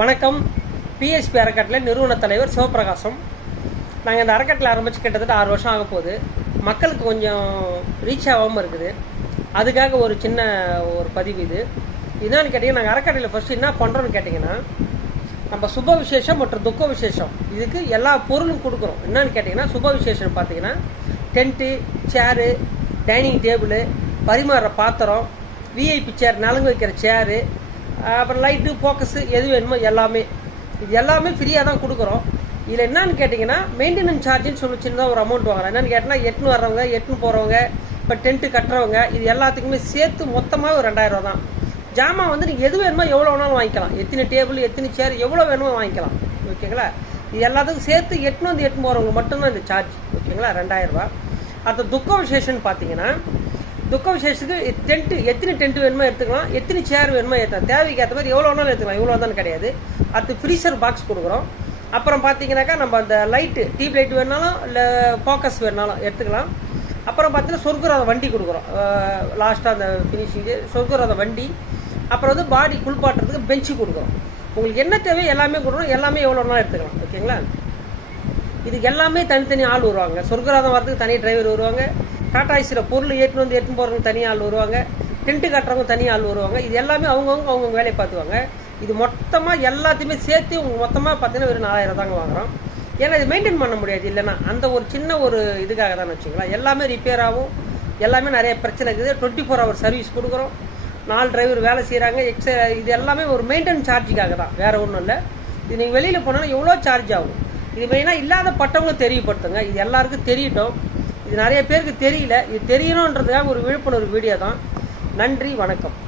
வணக்கம். பிஎஸ்பி அறக்கட்டளை நிறுவன தலைவர் சிவபிரகாசம். நாங்கள் இந்த அறக்கட்டளை ஆரம்பித்து கிட்டத்தட்ட 6 வருஷம் ஆக போகுது. மக்களுக்கு கொஞ்சம் ரீச் ஆகாமல் இருக்குது. அதுக்காக ஒரு சின்ன பதிவு இது. என்னன்னு கேட்டிங்கன்னா, நாங்கள் அறக்கட்டளையில் ஃபஸ்ட்டு என்ன பண்ணுறோன்னு கேட்டிங்கன்னா, நம்ம சுப விசேஷம் மற்றும் துக்க விசேஷம் இதுக்கு எல்லா பொருளும் கொடுக்குறோம். என்னன்னு கேட்டிங்கன்னா, சுப விசேஷம் பார்த்தீங்கன்னா டென்ட்டு, சேரு, டைனிங் டேபிள், பரிமாறுற பாத்திரம், விஐபி சேர், நலங்கு வைக்கிற சேரு, அப்புறம் லைட்டு, ஃபோக்கஸு, எது வேணுமோ எல்லாமே இது எல்லாமே ஃப்ரீயாக தான் கொடுக்குறோம். இதில் என்னன்னு கேட்டிங்கன்னா, மெயின்டெனன்ஸ் சார்ஜுன்னு சொல்லி சின்னதாக ஒரு அமௌண்ட் வாங்குறோம். என்னென்னு கேட்டிங்கன்னா, எட்டுன்னு வர்றவங்க, எட்டுன்னு போகிறவங்க, இப்போ டென்ட்டு கட்டுறவங்க, இது எல்லாத்துக்குமே சேர்த்து மொத்தமாக ஒரு 2000 ரூபா தான். ஜாமான் வந்து நீங்கள் எது வேணுமோ எவ்வளோ வேணாலும் வாங்கிக்கலாம். எத்தனை டேபிள், எத்தனை சேர், எவ்வளோ வேணுமோ வாங்கிக்கலாம். ஓகேங்களா? இது எல்லாத்துக்கும் சேர்த்து எட்டுன்னு போகிறவங்க மட்டும்தான் இந்த சார்ஜ். ஓகேங்களா? 2000 ரூபா. அது துக்க விசேஷம்னு பார்த்தீங்கன்னா, துக்க விசேஷத்துக்கு எத்தனை டென்ட் வேணுமோ எடுத்துக்கலாம், எத்தனை சேர் வேணுமோ எடுத்துக்கலாம். தேவைக்கு ஏற்ற மாதிரி எவ்வளோ வேணாலும் எடுத்துக்கலாம். இவ்வளோ தான் கிடையாது. அது ஃப்ரீசர் பாக்ஸ் கொடுக்குறோம். அப்புறம் பார்த்தீங்கன்னாக்கா, நம்ம அந்த லைட்டு, டியூப் லைட் வேணாலும் இல்லை ஃபோக்கஸ் வேணாலும் எடுத்துக்கலாம். அப்புறம் பார்த்தீங்கன்னா, சொர்க்கராத வண்டி கொடுக்குறோம். லாஸ்ட்டாக அந்த ஃபினிஷிங்கு சொர்க்கராத வண்டி. அப்புறம் வந்து பாடி குளிப்பாட்டுறதுக்கு பெஞ்சு கொடுக்குறோம். உங்களுக்கு என்ன தேவை எல்லாமே கொடுக்குறோம். எல்லாமே எவ்வளோ வேணாலும் எடுத்துக்கலாம். ஓகேங்களா? இதுக்கு எல்லாமே தனித்தனி ஆள் வருவாங்க. சொர்க்கராதம் வரதுக்கு தனி டிரைவர் வருவாங்க. டாடா ஏசியில் பொருள் ஏற்றுன்னு போகிறவங்க தனி ஆள் வருவாங்க. டென்ட்டு கட்டுறவங்க தனி ஆள் வருவாங்க. இது எல்லாமே அவங்கவுங்க வேலையை பார்த்துவாங்க. இது மொத்தமாக எல்லாத்தையுமே சேர்த்து உங்களுக்கு மொத்தமாக பார்த்தீங்கன்னா ஒரு 4000 தாங்க வாங்குறோம். ஏன்னா இது மெயின்டைன் பண்ண முடியாது. இல்லைன்னா அந்த ஒரு சின்ன ஒரு இதுக்காக தான் வச்சுக்கலாம். எல்லாமே ரிப்பேர் ஆகும். எல்லாமே நிறைய பிரச்சனை இருக்குது. 24 hour சர்வீஸ் கொடுக்குறோம். 4 டிரைவர் வேலை செய்கிறாங்க. இது எல்லாமே ஒரு மெயின்டெனன்ஸ் சார்ஜுக்காக தான், வேறு ஒன்றும் இல்லை. இது நீங்கள் வெளியில் போனாலும் எவ்வளோ சார்ஜ் ஆகும். இது மெயினாக இல்லாத பட்டவங்களும் தெரியப்படுத்துங்க. இது எல்லாருக்கும் தெரியட்டும். இது நிறைய பேருக்கு தெரியல. இது தெரியணுன்றதுக்காக ஒரு விழிப்புணர்வு வீடியோ தான். நன்றி, வணக்கம்.